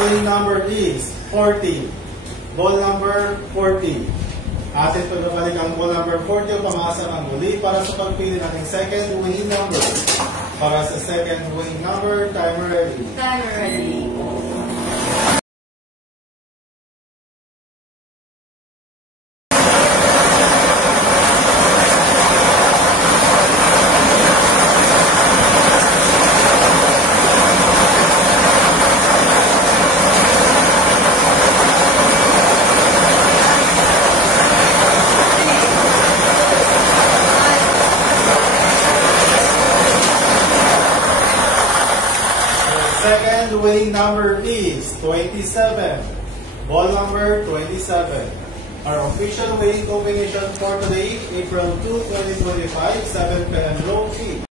winning number is 40. Ball number 40. Atin pagbabalik ang ball number 40 upang asang ang muli para sa pagpili ng second winning number. Para sa second winning number, timer ready. Timer ready. Second winning number is 27. Ball number 27. Our official winning combination for today, April 2, 2025, 7 p.m. low key.